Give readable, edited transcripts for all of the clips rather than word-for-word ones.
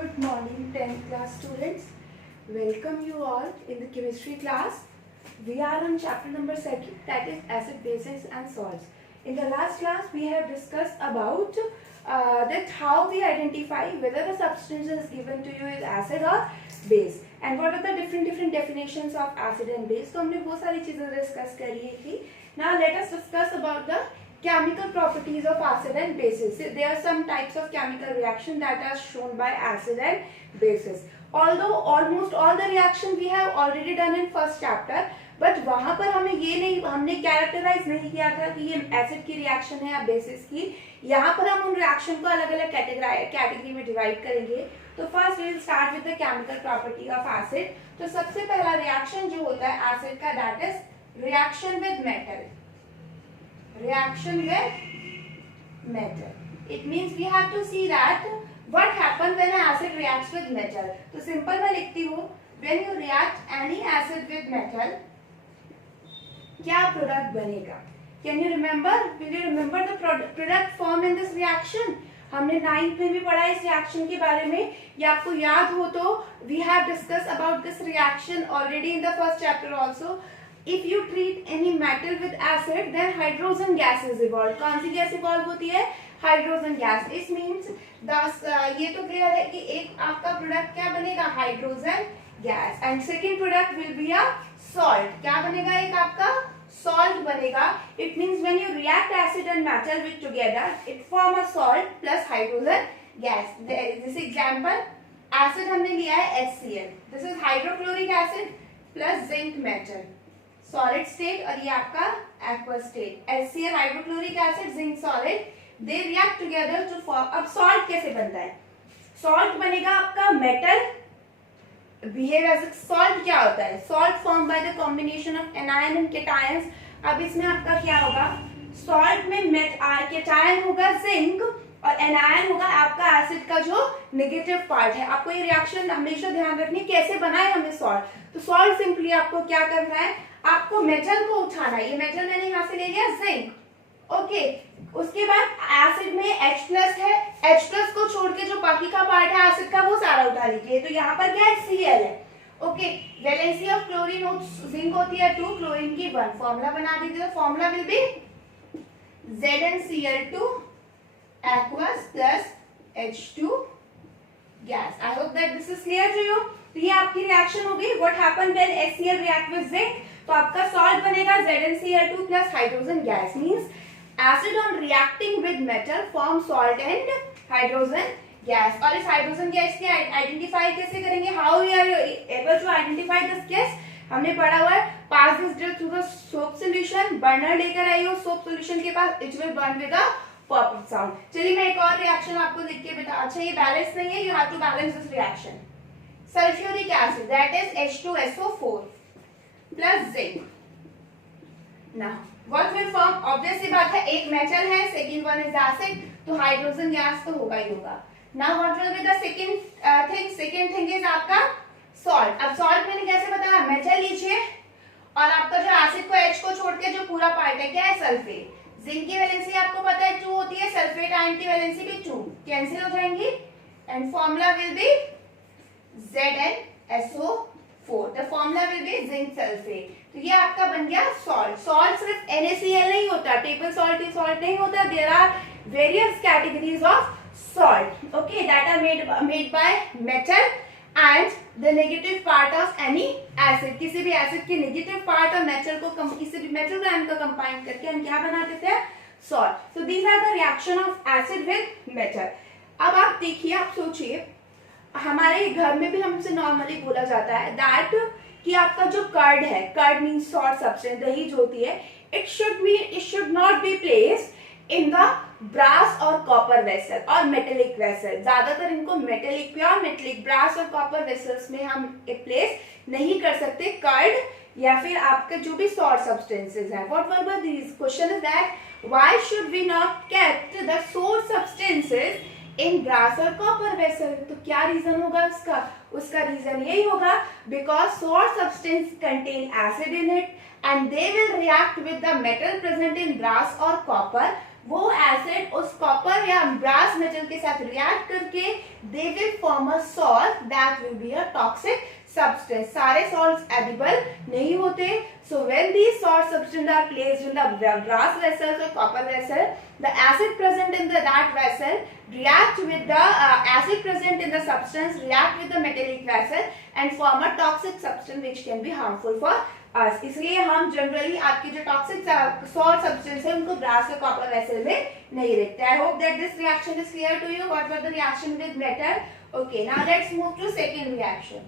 Good morning 10th class students. Welcome you all in the chemistry class. We are on chapter number 2, that is acid, bases and salts. In the last class we have discussed about that how we identify whether the substance is given to you is acid or base and what are the different definitions of acid and base. तो हमने वो सारी चीजें discuss करी थी. Now let us discuss about the chemical properties of acid and bases. There are some types of chemical reaction that are shown by acid and bases. Although almost all the reaction we have already done in first chapter, but वहाँ पर हमें ये नहीं, हमने characterise नहीं किया था कि ये एसिड की रिएक्शन है या बेसिस की. यहाँ पर हम उन रिएक्शन को अलग अलग कैटेगरी में डिवाइड करेंगे. तो first we will start with the chemical property of acid. तो सबसे पहला रिएक्शन जो होता है एसिड का, that is reaction with metal. Reaction with metal. It means we have to see that what happens when an acid reacts with metal. तो simple मैं लिखती हूँ, when you react any acid with metal, क्या product बनेगा? Can you remember? Will you remember the product formed in this reaction? हमने 9th में भी पढ़ा इस रिएक्शन के बारे में. या आपको याद हो तो we have discussed about this reaction already in the first chapter also. If you treat any metal with acid, then hydrogen gas is evolved. कौन सी गैस इवॉल्व होती है? Hydrogen gas. इस मीन्स ये तो क्लियर है कि एक आपका प्रोडक्ट क्या बनेगा? Hydrogen gas. And second product will be a salt. क्या बनेगा? एक आपका सॉल्ट बनेगा. It means when you react acid and metal with together, it form a salt plus hydrogen gas. This example acid हमने लिया है HCl. This is hydrochloric acid plus zinc metal, solid state. और ये आपका aqueous state. HCl hydrochloric acid, zinc solid, they react together to form. अब salt कैसे बनता है? सॉल्ट बनेगा आपका metal behave as a salt. क्या होता है? Salt form by the combination of anion and cations. अब इसमें आपका क्या होगा? सॉल्ट में केटायन होगा जिंक और एनायन होगा आपका एसिड का जो नेगेटिव पार्ट है. आपको ये रिएक्शन हमेशा ध्यान रखनी कैसे बनाए हमें सॉल्ट. तो सॉल्ट सिंपली आपको क्या करना है? आपको मेटल को उठाना है. ये मेटल मैंने यहाँ से ले लिया जिंक. ओके. उसके बाद एसिड में H प्लस है. H प्लस को छोड़ के जो बाकी का पार्ट है एसिड का वो सारा उठा लीजिए. तो यहाँ पर क्या है? Cl है. Okay. Valency of chlorine zinc होती है 2, क्लोरीन की 1. फॉर्मूला बना दीजिए. Formula will be ZnCl2 aqueous plus H2 gas. I hope that this is clear to you. तो ये आपकी रिएक्शन होगी. What happened when HCl react with zinc? तो आपका सॉल्ट बनेगा ZnCl2 plus hydrogen gas. Means acid on reacting with metal form salt and hydrogen gas. और इस hydrogen gas की आइडेंटिफाई कैसे करेंगे? How we are able to identify this gas? हमने पढ़ा हुआ है. Pass this gas through the soap solution. Burner लेकर आई हो सोप सोल्यूशन के पास. It will burn with a pop sound. चलिए मैं एक और रिएक्शन आपको लिख के बता. अच्छा ये बैलेंस नहीं है. You have to balance this reaction. Sulfuric acid, that is H2SO4 plus zinc. Now, what will form? Obvious सी बात है, एक मेटल है, second one is acid, तो हाइड्रोजन गैस तो होगा ही होगा. Now, what will be the second thing? Second thing is आपका salt. अब salt मैंने कैसे बताया? मेटल लीजिए और आपका जो एसिड को H को छोड़ के जो पूरा पार्ट है क्या है? सल्फेट. जिंक की वैलेंसी आपको पता है 2 होती है. सल्फेट आयन की वैलेंसी भी 2. कैंसिल हो जाएंगी and formula will be ZnSO4. The formula will be zinc sulfate. तो ये आपका बन गया सॉल्ट. सॉल्ट सिर्फ NaCl नहीं होता, टेबल सॉल्ट ही सॉल्ट नहीं होता. There are various categories of salt, okay, that are made by metal and the negative part of any acid. किसी भी एसिड के नेगेटिव पार्ट और मेटल को किसी भी मेटल आयन को कंबाइन करके हम क्या बना देते हैं? Salt. So these are the reaction of acid with metal. अब आप देखिए, आप सोचिए, हमारे घर में भी हमसे नॉर्मली बोला जाता है दैट कि आपका जो कर्ड है, कर्ड मींस सॉल्ट सब्सटेंस, दही जो होती है, it should not be placed in the brass और कॉपर वेसल और मेटेलिक वेसल. ज्यादातर इनको मेटेलिक, प्योर मेटेलिक, ब्रास और कॉपर वेसल्स में हम प्लेस नहीं कर सकते कर्ड या फिर आपके जो भी सॉल्ट सब्सटेंसेस हैं. Whatever this question is that why should we not kept the salt substances in brass और कॉपर वेसल. तो क्या रीजन होगा उसका रीजन यही होगा because salt substance contain acid in it and they will react with the metal present in brass और copper. वो एसिड उस कॉपर या ब्रास मेटल के साथ रिएक्ट करके they will form a salt that will be a toxic substance. सारे salts edible नहीं होते. So when these salt substances are placed in the brass vessels or copper vessel, the acid present in that vessel react with the acid present in the substance react with the metallic vessel and form a toxic substance which can be harmful for us. इसलिए हम generally आपके जो toxic salt substance है उनको brass और copper vessel में नहीं देखते. I hope that this reaction is clear to you. What was the reaction with metal? Okay, now let's move to second reaction.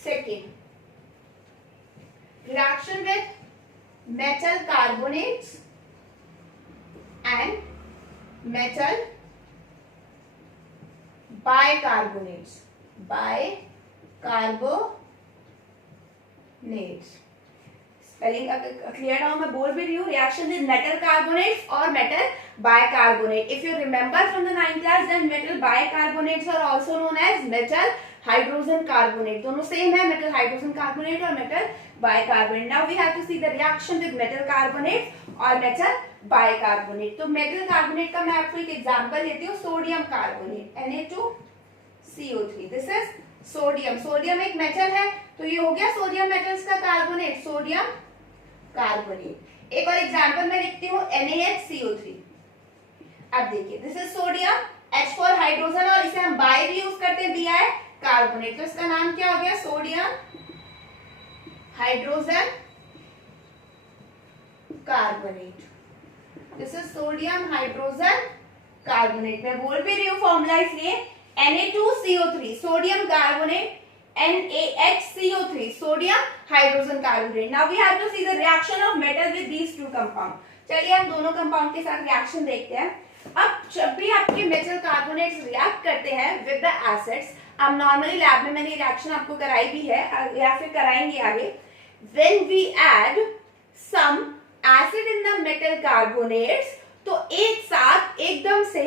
Second, reaction with metal carbonates and metal bicarbonates. Spelling clear ना हो मैं बोल भी रही हूँ. Reaction with metal carbonates और metal bicarbonate. If you remember from the 9th class then metal bicarbonates are also known as metal hydrogen carbonate. दोनों same है, मेटल हाइड्रोजन कार्बोनेट और metal bicarbonate. Now we have to see the reaction with metal carbonate और metal bicarbonate. तो metal carbonate का मैं आपको एक example देती हूँ. Sodium carbonate Na2CO3. This is sodium. Sodium एक मेटल है तो ये हो गया सोडियम मेटल्स का कार्बोनेट, सोडियम कार्बोनेट. एक और एग्जांपल मैं लिखती हूँ NaHCO3. अब देखिए this is sodium, H for hydrogen और इसे हम बाय भी यूज करते हैं, Bi कार्बोनेट. तो इसका नाम क्या हो गया? Sodium hydrogen carbonate. This is sodium hydrogen carbonate. मैं बोल भी रही हूँ फॉर्मूला इसलिए. Na2CO3 sodium carbonate, NaHCO3 sodium hydrogen carbonate. Now we have to see the reaction of metal with these two compound. चलिए हम दोनों कंपाउंड के साथ रिएक्शन देखते हैं. अब जब भी आपके मेटल कार्बोनेट्स रिएक्ट करते हैं विद द एसिड्स, अब नॉर्मली लैब में मैंने रिएक्शन आपको कराई भी है या फिर कराएंगे आगे. When we add some acid in the metal carbonates तो एक साथ एकदम से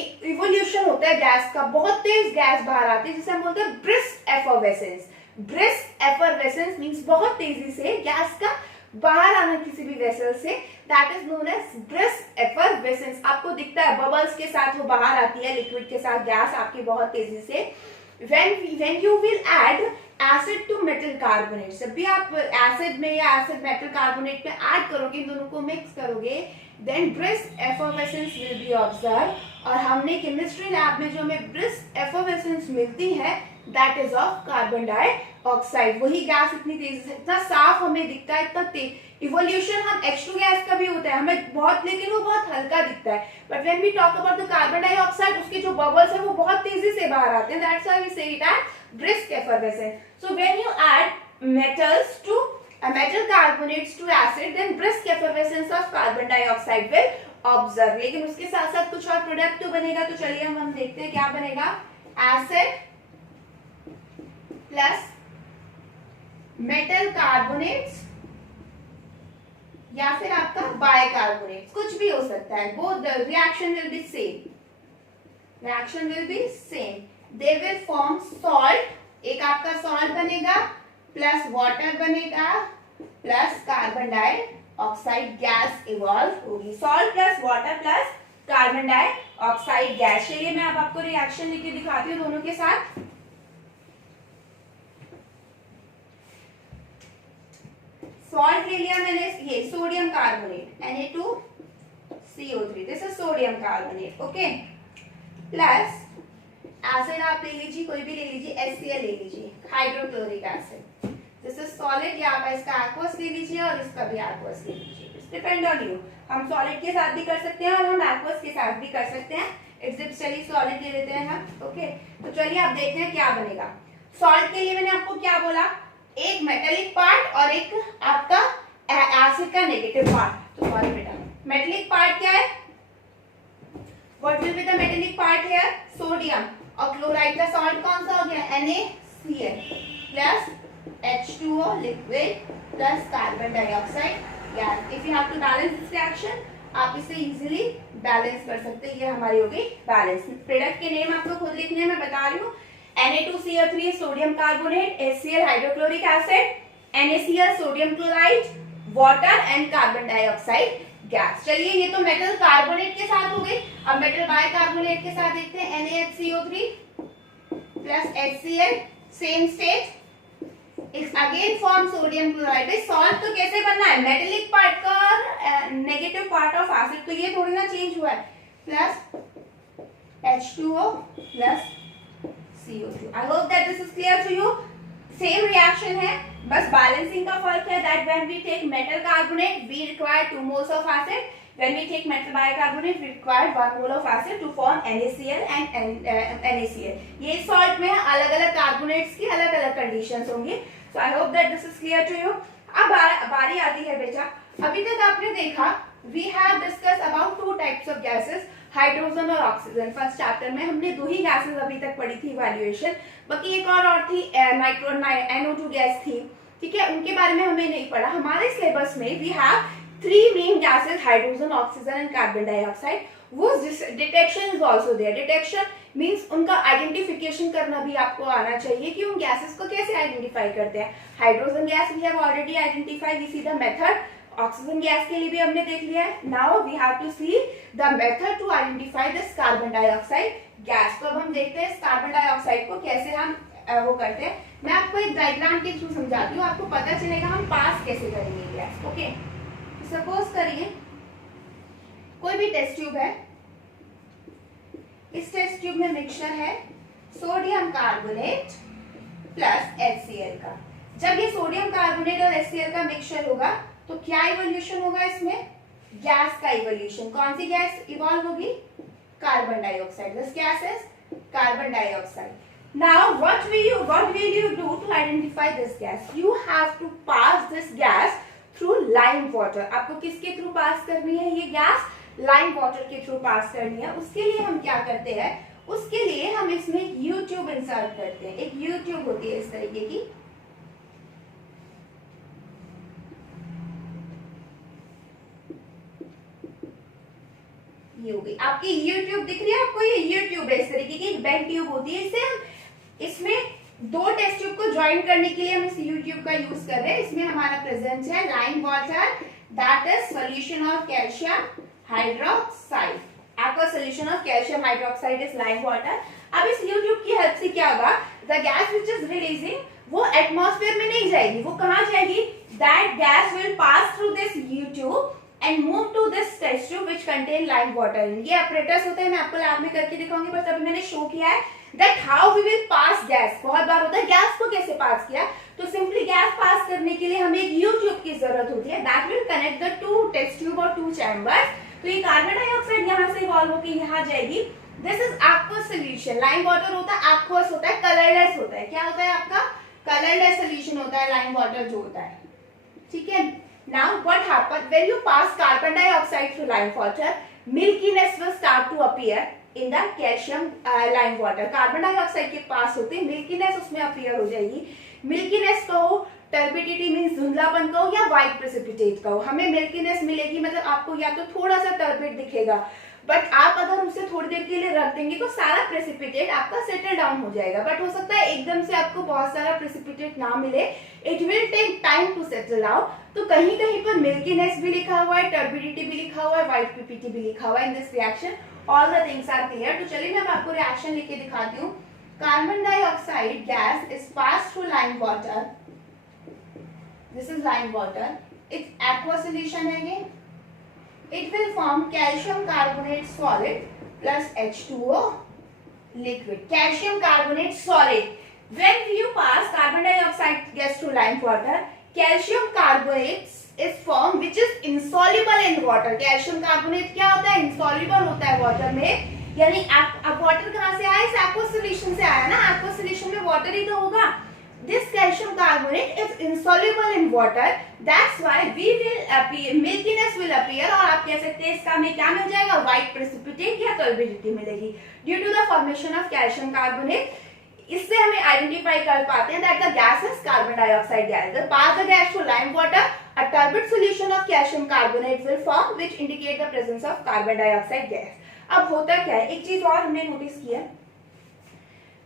एक इवोल्यूशन होता है गैस का, बहुत तेज गैस बाहर आती है जिसे हम बोलते हैं ब्रिस्क एफर्वेसेंस. ब्रिस्क एफर्वेसेंस मींस बहुत तेजी से गैस का बाहर आना किसी भी वेसल से. That is known as brisk effervescence. आपको दिखता है बबल्स के साथ वो बाहर आती है, लिक्विड के साथ गैस आपकी बहुत तेजी से. when you will add acid to metal carbonate, जब भी आप एसिड में या एसिड मेटल कार्बोनेट में ऐड करोगे, इन दोनों को मिक्स करोगे, then brisk effervescence will be observed. और हमने केमिस्ट्री लैब में जो हमें ब्रिस्क एफर्वेसेंस मिलती है that is of carbon dioxide. वही गैस इतनी तेजी से, इतना साफ हमें दिखता है, इतना तेज. इवोल्यूशन हम H2 गैस का भी होता है हमें बहुत, लेकिन वो बहुत हल्का दिखता है. But when we talk about the carbon dioxide, उसके जो बबल्स है वो बहुत तेजी से बाहर आते हैं. That's why we say it as brisk effervescence. So when you add metals to metal carbonates to acid, then brisk effervescence of carbon dioxide will observe. लेकिन उसके साथ साथ कुछ और प्रोडक्ट तो बनेगा. तो चलिए हम देखते हैं क्या बनेगा. एसिड प्लस मेटल कार्बोनेट्स या फिर आपका बाइकार्बोनेट्स, कुछ भी हो सकता है. वो the reaction will be same. Reaction will be same. They will form salt. एक आपका सॉल्ट बनेगा प्लस वाटर बनेगा plus carbon dioxide gas evolve होगी. Salt plus water plus carbon dioxide gas. चलिए मैं अब आपको रिएक्शन लिख के दिखाती हूँ दोनों के साथ. सॉल्ट ले लिया मैंने, ये sodium carbonate Na2CO3. This is sodium carbonate. Okay. Plus acid आप ले लीजिए, कोई भी ले लीजिए, HCl ले लीजिए, hydrochloric acid. This is solid, या आप इसका एक्वस ले लीजिए और इसका भी एक्वस ले लीजिए. Depend on you. हम सॉलिड के साथ भी कर सकते हैं और हम एक्वस के साथ भी कर सकते हैं. एक्सेप्ट चलिए सॉलिड ले लेते हैं हम. ओके. तो चलिए आप देखते हैं क्या बनेगा. सॉल्ट के लिए मैंने आपको क्या बोला, एक मेटेलिक पार्ट और एक आपका एसिड का नेगेटिव पार्ट. तो सॉरी बेटा, मेटेलिक पार्ट क्या है? What will be the metallic part here? Sodium. और क्लोराइड का सॉल्ट कौन सा हो गया? NaCl plus H2O liquid plus carbon dioxide gas. If you have to balance this reaction, आप इसे easily बैलेंस कर सकते हैं. ये हमारी हो गई बैलेंस. प्रोडक्ट के नेम आपको खुद लिखने हैं, मैं बता रही हूँ. Na2CO3 sodium carbonate, HCl hydrochloric acid, NaCl sodium chloride, water and carbon dioxide gas. चलिए ये तो मेटल कार्बोनेट के साथ हो गई। अब मेटल बाइकार्बोनेट के साथ देखते हैं NaHCO3 plus HCl same state is again form sodium chloride. Salt तो कैसे बनना है, मेटेलिक पार्ट का और नेगेटिव पार्ट ऑफ एसिड, तो ये थोड़ी ना चेंज हुआ है, plus H2O plus CO2। I hope that this is clear to you. Same reaction है, बस बैलेंसिंग का फर्क है, that when we take metal carbonate we require 2 moles of acid, when we take metal bicarbonate we require 1 mole of acid to form NaCl and NaCl। ये salt में अलग अलग carbonates की अलग अलग कंडीशंस होंगी। So I hope that this is clear to you. अब बारी आती है बेटा, अभी तक आपने देखा we have discussed about 2 types of gases, hydrogen और ऑक्सीजन। फर्स्ट चैप्टर में हमने 2 ही गैसेस अभी तक पढ़ी थी इवैल्यूएशन, बाकी एक और थी NO2 गैस थी, ठीक है, उनके बारे में हमें नहीं पढ़ा। हमारे सिलेबस में we have 3 main gases, hydrogen, oxygen and carbon dioxide. वो detection is also there. Detection means उनका आइडेंटिफिकेशन करना भी आपको आना चाहिए कि उन गैसेस को कैसे आइडेंटिफाई करते हैं। Hydrogen gas we have already identified, we see the method. Oxygen gas के लिए भी हमने देख लिया है। Now we have to see the method to identify this carbon dioxide gas. तो अब हम देखते हैं इस कार्बन डाइऑक्साइड को कैसे हम वो करते हैं। मैं आपको एक डायग्राम के थ्रू समझाती हूँ, आपको पता चलेगा हम पास कैसे करेंगे गैस। ओके, सपोज करिए कोई भी टेस्ट ट्यूब है, इस टेस्ट ट्यूब में मिक्सचर है सोडियम कार्बोनेट प्लस HCl का। जब ये सोडियम कार्बोनेट और HCl का मिक्सचर होगा तो क्या इवोल्यूशन होगा इसमें, गैस का इवोल्यूशन। कौन सी गैस इवॉल्व होगी, carbon dioxide. This gas is carbon dioxide. Now what will you do to identify this gas? You have to pass this gas through lime water। आपको किसके थ्रू पास करनी है ये gas, lime water के through pass करनी है। उसके लिए हम क्या करते हैं, उसके लिए हम इसमें एक यू ट्यूब इंसर्ट करते हैं। एक यू ट्यूब होती है इस तरीके की, ये हो गई आपकी यू ट्यूब, दिख रही है आपको, ये यू ट्यूब है इस तरीके की, एक बेंड ट्यूब होती है। इससे हम इसमें 2 टेस्ट ट्यूब को ज्वाइन करने के लिए हम इस यू ट्यूब का यूज कर रहे हैं। इसमें हमारा प्रेजेंट है lime water, that is solution of calcium hydroxide. aqueous solution of calcium hydroxide is lime water। अब इस यू ट्यूब की हेल्प से क्या होगा, the gas which is releasing वो एटमॉस्फेयर में नहीं जाएगी, वो कहाँ जाएगी, that gas will pass through this you tube and move to this test tube which contain lime water। ये apparatus होता है, मैं आपको लैब में करके दिखाऊंगी, बस अभी मैंने शो किया है that how we will pass gas। बहुत बार होता है गैस को कैसे पास किया, तो सिंपली गैस पास करने के लिए हमें एक यू ट्यूब की जरूरत होती है, that will connect the 2 test tube और 2 chambers। तो ये कार्बन डाइऑक्साइड यहाँ से इवॉल्व होकर यहाँ जाएगी। This is aqueous solution। Lime water होता है aqueous होता है, कलरलेस होता है। क्या होता है आपका, कलरलेस सोल्यूशन होता है लाइम वाटर जो होता है, ठीक है। Now what happens when you pass carbon dioxide through lime water, milkiness will start to appear in the calcium lime water। Carbon dioxide के पास होते मिल्कीनेस उसमें अपीयर हो जाएगी। मिल्कीनेस कहो, टर्बिडिटी मींस धुंधलापन कहो, या व्हाइट प्रेसिपिटेट कहो, हमें मिल्कीनेस मिलेगी, मतलब आपको या तो थोड़ा सा टर्बिड दिखेगा, बट आप अगर उसे थोड़ी देर के लिए रख देंगे तो सारा प्रेसिपिटेट आपका सेटल डाउन हो जाएगा। बट हो सकता है एकदम से आपको बहुत सारा प्रेसिपिटेट ना मिले, it will take time to settle down. तो कहीं कहीं पर मिल्कीनेस भी लिखा हुआ है, टर्बिडिटी भी लिखा हुआ है, व्हाइट पीपीटी भी लिखा हुआ है। In this reaction all the things are clear. तो चलिए मैं आपको रिएक्शन लिख के दिखाती हूँ। Carbon dioxide gas is pass through lime water, this is lime water, it's aqueous solution है ये। It will form calcium carbonate solid plus H2O liquid। Calcium carbonate solid। When you pass carbon dioxide gas to lime water, calcium carbonate is formed which is insoluble in water। Calcium carbonate क्या होता है, insoluble होता है water में। यानी अब water कहाँ से आया, इस aqueous solution से आया ना, aqueous solution में water ही तो होगा। This calcium carbonate is insoluble in water, that's why we will appear, milkiness will appear, और आप कह सकते हैं इसका हमें क्या मिल जाएगा, white precipitate या turbidity मिलेगी due to the formation of calcium carbonate। इससे हमें आइडेंटिफाई कर पाते हैं that the gas is carbon dioxide gas। The pass the gas to lime water, a turbid solution of calcium carbonate will form which indicate the presence of carbon dioxide gas। अब होता क्या है, एक चीज और हमने नोटिस किया,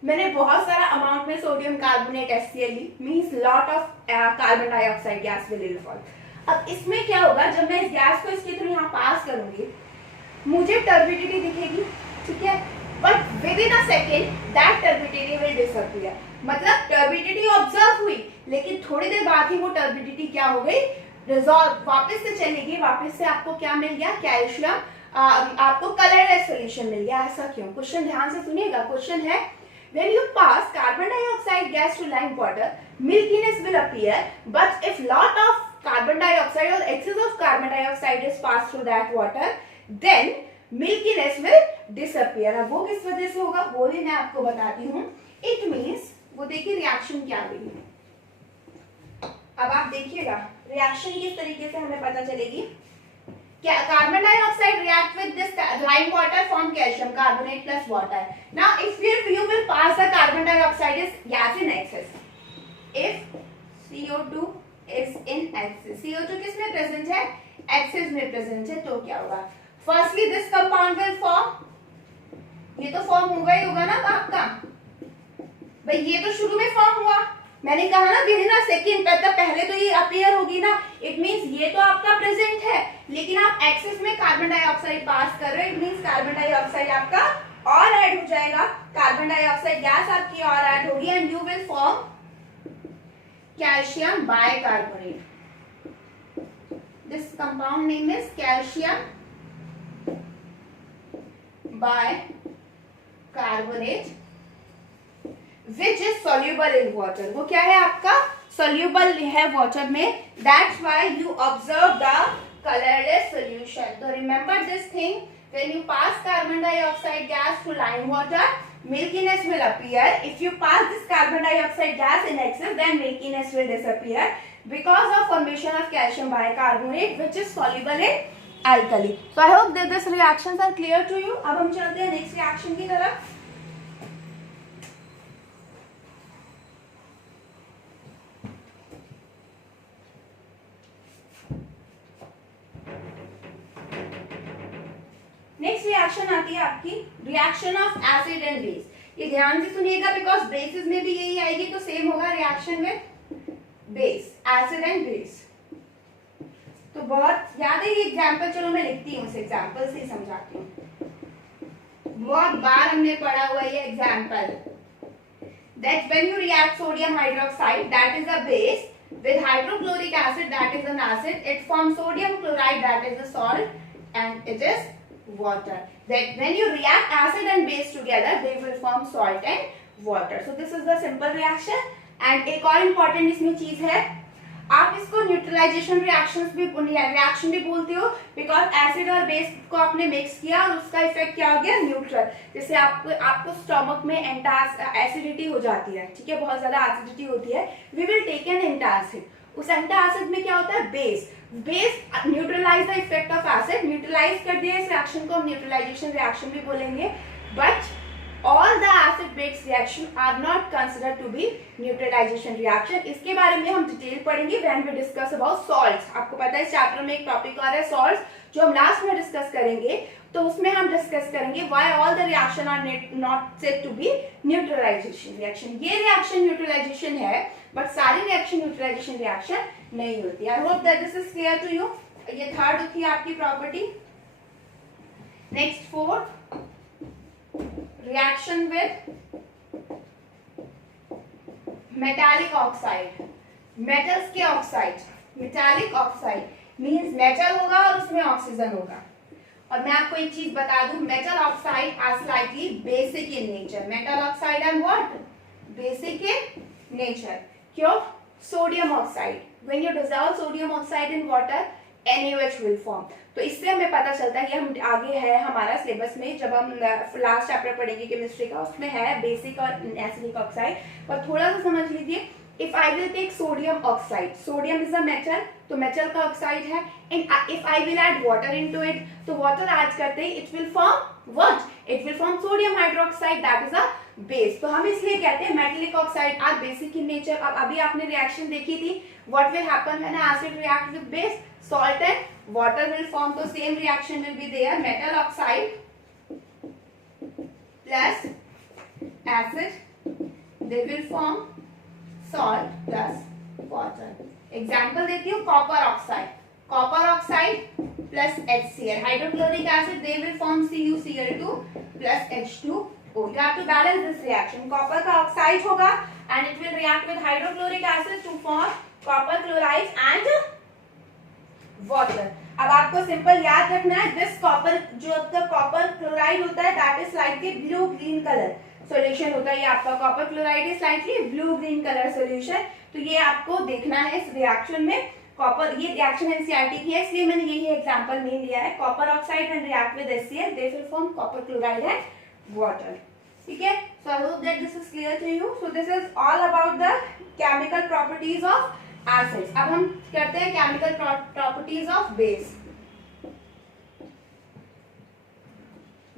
मैंने बहुत सारा अमाउंट में सोडियम कार्बोनेट HCl ली, means lot of carbon dioxide gas will evolve. अब इसमें क्या होगा, जब मैं इस गैस को इसके थ्रू यहाँ पास करूंगी, मुझे टर्बिडिटी दिखेगी, ठीक है, but with in a second that turbidity will disappear. मतलब टर्बिडिटी ऑब्जर्व हुई, लेकिन थोड़ी देर बाद ही वो टर्बिडिटी क्या हो गई, रिजॉल्व, वापस से चली गई, वापस से आपको क्या मिल गया, कैल्शियम, आपको कलरलेस सॉल्यूशन मिल गया। ऐसा क्यों? क्वेश्चन ध्यान से सुनिएगा। क्वेश्चन है, when you pass carbon dioxide gas to lime water, milkiness will appear, but if lot of carbon dioxide or excess of carbon dioxide is passed through that water, then milkiness will disappear। अब वो किस वजह से होगा वो भी मैं आपको बताती हूँ। It means, वो देखिए रिएक्शन क्या हुई। अब आप देखिएगा रिएक्शन किस तरीके से हमें पता चलेगी। क्या carbon dioxide react with this lime water form calcium carbonate plus water. Now if you will pass the carbon dioxide is gas in excess, if CO2 is in excess, CO2 किस में present है, access में present है, तो क्या होगा, firstly this compound will form, ये तो फॉर्म होगा ही होगा ना आपका भाई, ये तो शुरू में फॉर्म हुआ, मैंने कहा ना विद इन अ सेकंड, पहले तो ये अपीयर होगी ना, इट मींस ये तो आपका प्रेजेंट है, लेकिन आप एक्सेस में कार्बन डाइऑक्साइड पास कर रहे हो, इट मींस कार्बन डाइऑक्साइड आपका और ऐड हो जाएगा, कार्बन डाइऑक्साइड गैस आपकी और ऐड होगी, and you will form calcium bicarbonate. This compound name is calcium bicarbonate which is soluble in water। वो क्या है आपका, soluble है water में, that's why you observe the colorless solution। So remember this thing, when you pass carbon dioxide gas to lime water, milkiness will appear, if you pass this carbon dioxide gas in excess, then milkiness will disappear because of formation of calcium bicarbonate which is soluble in alkali। So I hope that these reactions are clear to you। अब हम चलते हैं next reaction की तरफ। Next reaction आती है आपकी reaction of acid and base. ये ध्यान से सुनिएगा बिकॉज बेसिस में भी यही आएगी, तो सेम होगा reaction with base, acid and base. तो बहुत याद है ये एग्जांपल, चलो मैं लिखती हूँ, इस एग्जांपल से समझाती हूँ। बहुत बार हमने पढ़ा हुआ ये example, that when you react sodium hydroxide that is a base with hydrochloric acid that is an acid, it forms sodium chloride that is a salt, and it is water। That when you react acid and base together they will form salt and water। So this is the simple reaction। and एक और important इसमें चीज है, आप इसको neutralisation reaction भी बोलते हो, बिकॉज एसिड और बेस को आपने मिक्स किया और उसका इफेक्ट क्या हो गया, न्यूट्रल। जैसे आपको स्टमक में एसिडिटी हो जाती है, ठीक है, बहुत ज्यादा एसिडिटी होती है, we will take an antacid, उस एंटासिड में क्या होता है, base neutralise the effect of acid, neutralise कर दिया इस रिएक्शन को हम न्यूट्रलाइजेशन रिएक्शन भी बोलेंगे। But all the acid base reaction are not considered to be neutralization reaction। इसके बारे में हम डिटेल पढ़ेंगे when we discuss about salts। आपको पता है इस चैप्टर में एक टॉपिक और है salts, जो हम लास्ट में डिस्कस करेंगे, तो उसमें हम डिस्कस करेंगे why all the reaction are not said to be neutralization reaction। ये reaction neutralization है, but सारी reaction neutralization reaction नहीं होती। I hope that this is clear to you। ये थर्ड थी आपकी property. Next fourth, reaction with metallic oxide, metals के oxide, metallic oxide means metal होगा और उसमें ऑक्सीजन होगा। और मैं आपको एक चीज बता दूं, metal oxide are slightly basic in nature। metal oxide and what? Basic in nature। क्यों? sodium oxide, when you dissolve sodium oxide in water NaOH will form। तो इससे हमें पता चलता है कि हम आगे है हमारा सिलेबस में, जब हम लास्ट चैप्टर पढ़ेंगे केमिस्ट्री का, उसमें है बेसिक और एसिडिक ऑक्साइड। पर थोड़ा सा समझ लीजिए, if I will take sodium oxide, sodium is a metal, तो मेटल का ऑक्साइड है, and if I will add water into it, तो वाटर ऐड करते ही it will form what, it will form sodium hydroxide that is a base. तो हम इसलिए कहते हैं metallic oxide are basic in nature. अब अभी आपने रिएक्शन देखी थी, what will happen when acid react with base, salt and water will form, the same reaction will be there, metal oxide plus acid, they will form salt plus water। example देती हूँ, copper oxide, copper oxide plus HCl. Hydrochloric acid, they will form CuCl2 plus H2O. You have to balance this reaction. Copper का oxide होगा and it will react with hydrochloric acid to form copper chloride and water. अब आपको simple याद रखना है, this copper जो आपका copper chloride होता है that is slightly blue green colour solution होता है. ये आपका copper chloride is slightly blue green colour solution. तो ये आपको देखना है इस रिएक्शन में. कॉपर, ये रिएक्शन एनसीईआरटी की है इसलिए मैंने यही एग्जांपल नहीं लिया है. Copper oxide and react with HCl, they will form copper chloride and water. ठीक है. So I hope that this is clear to you. So this is all about the chemical properties of acids. अब हम करते हैं chemical properties of base.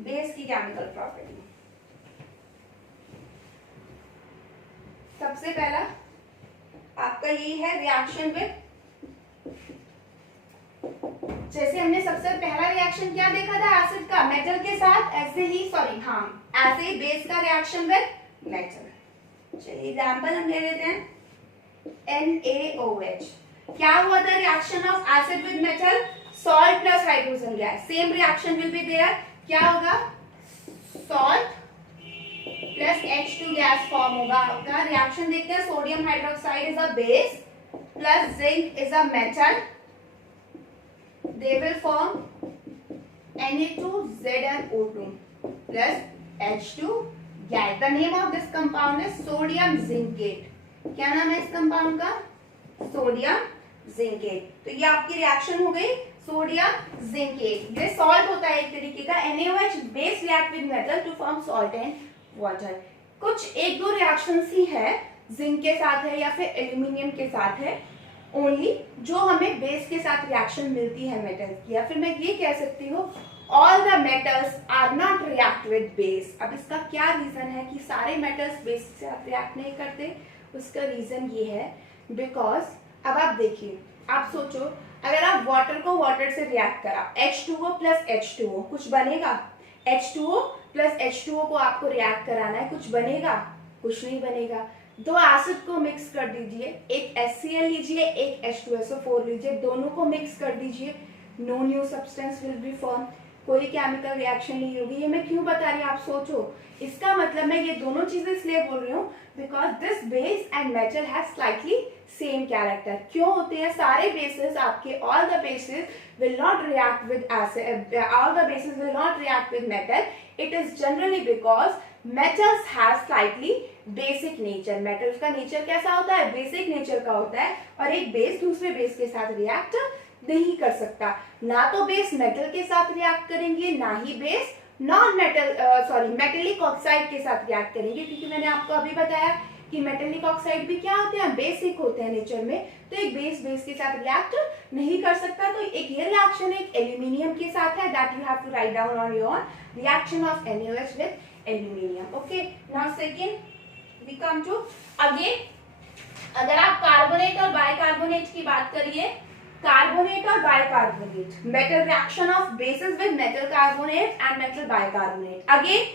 Base की chemical property. सबसे पहला आपका यही है रिएक्शन विद. जैसे हमने सबसे पहला रिएक्शन क्या देखा था एसिड का मेटल के साथ, ऐसे ही ऐसे ही बेस का रिएक्शन विद मेटल. चलिए एग्जांपल हम ले लेते हैं. NaOH. क्या हुआ था reaction of acid with metal? Salt plus hydrogen gas. Same reaction will be there. क्या होगा? Salt plus H2 gas form होगा. आपका रिएक्शन देखते हैं. Sodium hydroxide is a base plus zinc is a metal. They will form Na2ZnO2 plus H2 gas. The name of this compound is sodium zincate. क्या नाम है इस compound का? Sodium zincate. तो ये आपकी रिएक्शन हो गई सोडियम जिंकेट. ये सॉल्ट होता है एक तरीके का. NaOH base react with metal to form salt and water. कुछ एक दो रिएक्शंस ही है जिंक के साथ है या फिर एल्यूमिनियम के साथ है ओनली, जो हमें बेस के साथ रिएक्शन मिलती है मेटल की. या फिर मैं ये कह सकती हूँ all the metals are not react with base. अब इसका क्या रीजन है कि सारे मेटल्स बेस के साथ रिएक्ट नहीं करते? उसका रीजन ये है बिकॉज अब आप देखिए, आप सोचो अगर आप वाटर को वाटर से रिएक्ट करा, H2O प्लस H2O कुछ बनेगा? H2O प्लस H2O को आपको रिएक्ट कराना है, कुछ बनेगा? कुछ नहीं बनेगा. दो एसिड को मिक्स कर दीजिए, एक HCl लीजिए, एक H2SO4 लीजिए, दोनों को मिक्स कर दीजिए, no new substance will be form. कोई केमिकल रिएक्शन नहीं होगी. ये मैं क्यों बता रही हूँ आप सोचो. इसका मतलब मैं ये दोनों चीजें इसलिए बोल रही हूँ because this base and metal have slightly same character. क्यों होते हैं? सारे बेसिस आपके, all the basis will not react with acid, all the bases will not react with metal. It is generally because metals have slightly basic nature. metals का nature कैसा होता है? Basic nature का होता है. और एक बेस दूसरे बेस के साथ रिएक्ट नहीं कर सकता. ना तो बेस मेटल के साथ रिएक्ट करेंगे, ना ही base non metal metallic oxide के साथ रिएक्ट करेंगे. क्योंकि मैंने आपको अभी बताया कि मेटेलिक ऑक्साइड भी क्या होते हैं? बेसिक होते हैं नेचर में. तो एक बेस बेस के साथ रिएक्ट नहीं कर सकता. तो एक ये रिएक्शन एक एल्यूमिनियम के साथ है, that you have to write down on your reaction of NaOH with aluminium. Okay, now second we come to again, अगर आप कार्बोनेट और बाइकार्बोनेट की बात करिए, कार्बोनेट और bicarbonate, metal reaction of basis with metal carbonate and metal bicarbonate. Again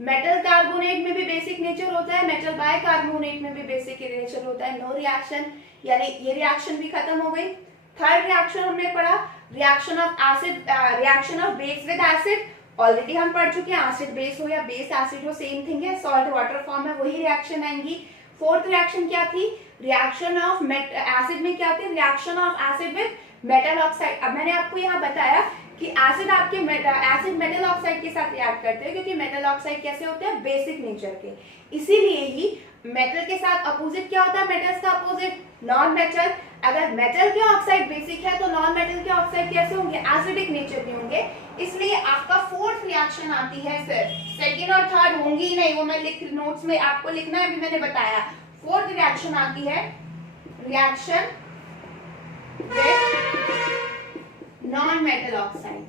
metal carbonate में भी basic nature होता है, मेटल बाइकार्बोनेट में भी बेसिक नेचर होता है. नो रिएक्शन, यानी ये रिएक्शन भी खत्म हो गई. थर्ड रिएक्शन हमने पढ़ा reaction of acid, reaction of base with acid. Already हम पढ़ चुके हैं, एसिड बेस हो या बेस एसिड हो सेम थिंग है, सॉल्ट वाटर फॉर्म में वही रिएक्शन आएंगी. फोर्थ रिएक्शन क्या थी? रिएक्शन ऑफ एसिड में क्या थी? Reaction of acid with metal oxide. अब मैंने आपको यहाँ बताया कि एसिड आपके एसिड मेटल ऑक्साइड के साथ रिएक्ट करते हैं क्योंकि मेटल ऑक्साइड कैसे होते हैं? बेसिक नेचर के. इसीलिए ही मेटल के साथ अपोजिट क्या होता है? मेटल्स का अपोजिट नॉन मेटल. अगर मेटल के ऑक्साइड बेसिक है तो नॉन मेटल के ऑक्साइड कैसे होंगे? एसिडिक नेचर के होंगे. इसलिए आपका फोर्थ रिएक्शन आती है सर, सेकंड और थर्ड होंगी ही नहीं, वो मैं नोट्स में आपको लिखना है, अभी मैंने बताया. फोर्थ रिएक्शन आती है reaction with non metal oxide.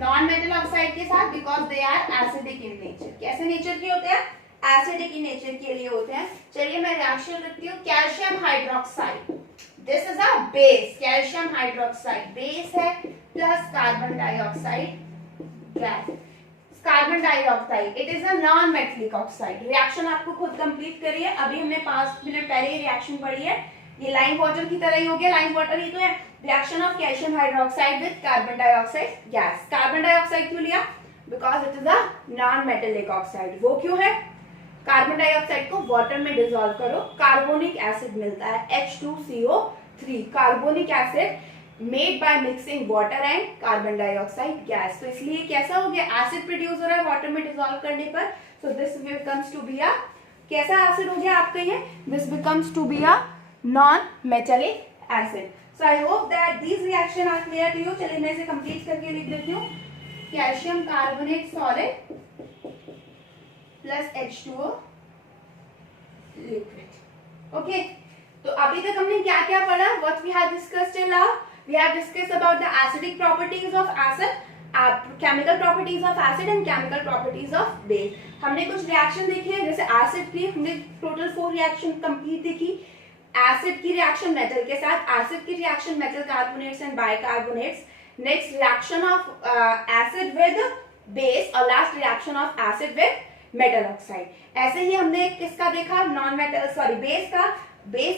Non metal oxide के साथ because they are acidic in nature. कैसे नेचर के होते हैं? एसिडिक इन नेचर के लिए होते हैं. चलिए मैं रिएक्शन रखती हूँ. Calcium hydroxide, this is a base. Calcium hydroxide base है plus carbon dioxide gas. Carbon dioxide it is a non metallic oxide. Reaction आपको खुद कंप्लीट करिए. अभी हमने 5 मिनट पहले ही रिएक्शन पढ़ी है. ये लाइम वाटर की तरह ही हो गया। लाइम वाटर ही तो है। Reaction of calcium hydroxide with carbon dioxide gas. Carbon dioxide क्यों लिया? Because it is a non metallic oxide. वो क्यों है? कार्बन डाइऑक्साइड को वाटर में डिसॉल्व करो, कार्बोनिक एसिड मिलता है H2CO3। Carbonic acid made by mixing water and carbon dioxide gas. तो इसलिए कैसा हो गया? एसिड प्रोड्यूस हो रहा है वाटर में डिसॉल्व करने पर। So this becomes to be a कैसा एसिड हो गया आपका ये? This becomes to be a non metallic acid. So I hope that these reaction are clear to you. चलिए मैं इसे कंप्लीट करके लिख देती हूँ। Calcium carbonate solid plus H2O liquid. Okay, तो अभी तक हमने क्या क्या पढ़ा? What we have discussed till now? We have discussed about the acidic properties of acid, chemical properties of acid and chemical properties of base. हमने कुछ reaction देखी है, जैसे एसिड की हमने टोटल 4 रिएक्शन कंप्लीट देखी। एसिड की रिएक्शन मेटल के साथ, एसिड की reaction metal carbonates and bicarbonates, next reaction of acid with base और last reaction of acid with metal oxide. ऐसे ही हमने किसका देखा? नॉन मेटल सॉरी बेस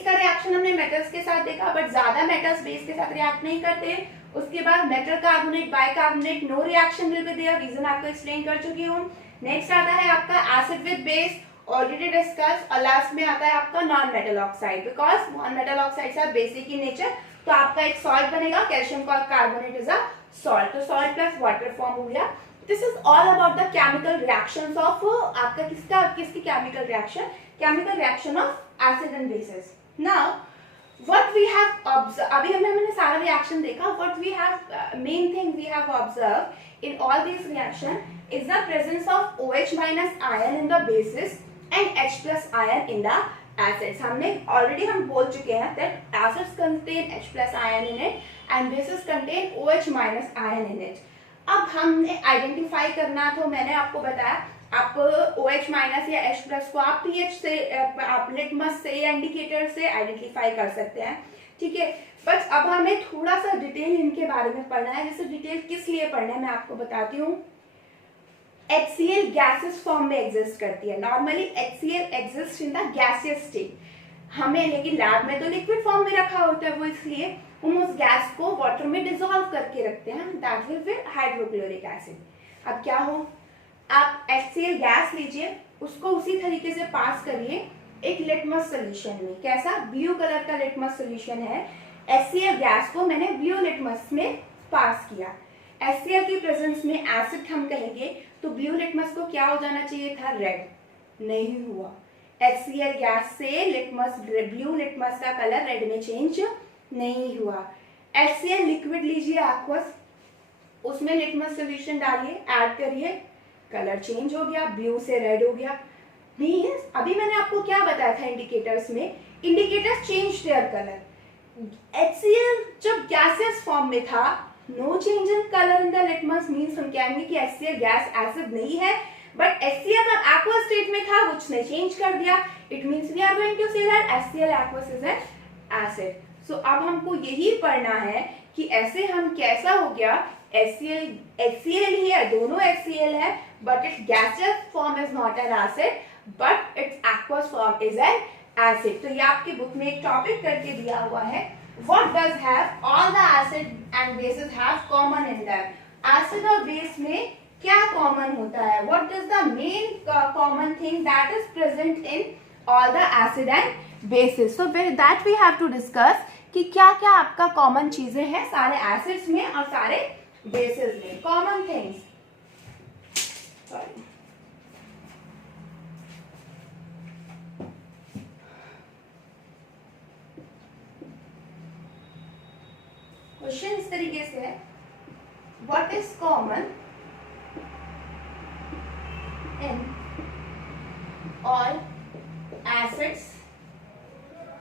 का रिएक्शन हमने मेटल्स के साथ देखा, बट ज्यादा मेटल्स बेस के साथ रिएक्ट नहीं करते। उसके बाद metal carbonate bicarbonate no reaction will be there, reason आपको एक्सप्लेन कर चुकी हूँ। नेक्स्ट आता है आपका acid with base, already discuss. और लास्ट में आता है आपका non metal oxide, because non metal oxides are basic in nature. तो आपका एक सॉल्ट बनेगा, calcium carbonate is a salt. तो सॉल्ट प्लस वाटर फॉर्म हो गया। This is all about the chemical reactions of आपका किसकी chemical reaction of acid and bases. Now, what we have observed, अभी हमने सारा reaction देखा. What we have main thing we have observed in all these reaction is the presence of OH minus ion in the bases and H plus ion in the acids. हमने already हम बोल चुके हैं that acids contain H plus ion in it and bases contain OH minus ion in it. अब हमने identify करना, तो मैंने आपको बताया आप OH माइनस या H प्लस को आप pH से, आप लिटमस से या इंडिकेटर से आइडेंटिफाई कर सकते हैं, ठीक है। बट अब हमें थोड़ा सा डिटेल इनके बारे में पढ़ना है। जैसे डिटेल किस लिए पढ़ना है मैं आपको बताती हूँ। HCl गैसेस फॉर्म में एग्जिस्ट करती है। Normally HCl exist in the gaseous state, हमें लेकिन लैब में तो लिक्विड फॉर्म में रखा होता है, वो इसलिए हम उस गैस को वाटर में डिसॉल्व करके रखते हैं, that will be hydrochloric acid. अब क्या हो, आप HCl गैस लीजिए, उसको उसी तरीके से पास करिए एक लिटमस सोल्यूशन में। कैसा? ब्लू कलर का लिटमस सोल्यूशन है। HCl गैस को मैंने ब्लू लिटमस में पास किया। HCl की प्रेजेंस में एसिड हम कहेंगे, तो ब्लू लिटमस को क्या हो जाना चाहिए था? रेड। नहीं हुआ। HCl गैस से लिटमस, ब्लू लिटमस का कलर रेड में चेंज नहीं हुआ। HCl लिक्विड लीजिए एक्वस, उसमें लिटमस सोल्यूशन डालिए, ऐड करिए, कलर चेंज हो गया, ब्लू से रेड हो गया। मींस अभी मैंने आपको क्या बताया था इंडिकेटर्स में, indicators change their colour. HCl जब गैसियस फॉर्म में था, no change in colour in the litmus, means हम कहेंगे कि HCl गैस एसिड नहीं है। बट HCl जब एक्वस स्टेट में था, उसने चेंज कर दिया। It means we are going to say that HCl aqueous is an acid. So अब हमको यही पढ़ना है कि ऐसे हम कैसा हो गया, HCl ही है, दोनों HCl है, but it's gaseous form is not an acid, but it's aqueous form is an acid. तो ये आपकी बुक में एक टॉपिक करके दिया हुआ है, what does have all the acid and bases have common in that. Acid और बेस में क्या कॉमन होता है? What is the main common thing that is present in all the acid and basis? So that we have to discuss कि क्या क्या आपका common चीजें हैं सारे एसिड्स में और सारे बेसिस में, कॉमन थिंग्स। क्वेश्चन इस तरीके से है, what is common in all acids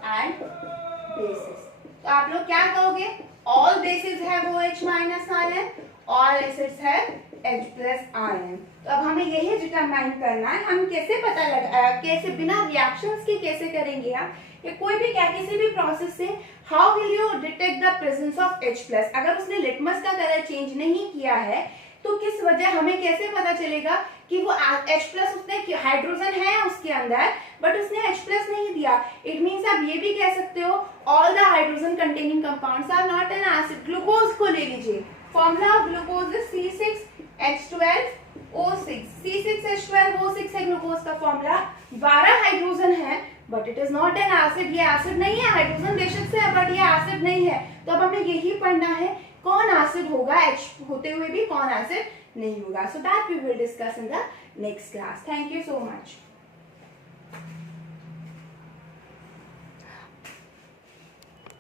and bases? तो आप लोग क्या कहोगे? All basis have OH minus ion, all acids have H plus ion. तो अब हमें यही डिटरमाइन करना है, हम कैसे पता लगा, कैसे बिना रिएक्शंस के कैसे करेंगे आप, या कोई भी क्या किसी भी प्रोसेस से how will you detect the presence of H plus? अगर उसने लिटमस का कलर चेंज नहीं किया है तो किस वजह वजह हमें कैसे पता चलेगा कि वो H प्लस उसने हाइड्रोजन है उसके अंदर बट उसने H प्लस नहीं दिया. इट मीन्स आप ये भी कह सकते हो all the hydrogen containing compounds are not an acid. Glucose को ले लीजिए. Formula of glucose is C6H12O6. C6H12O6 है ग्लूकोज का फॉर्मूला. 12 हाइड्रोजन है but it is not an acid. ये एसिड नहीं है. हाइड्रोजन बेशक से है बट ये एसिड नहीं है. तो अब हमें यही पढ़ना है कौन एसिड होगा H होते हुए भी कौन एसिड नहीं होगा. So that we will discuss in the next class. Thank you so much.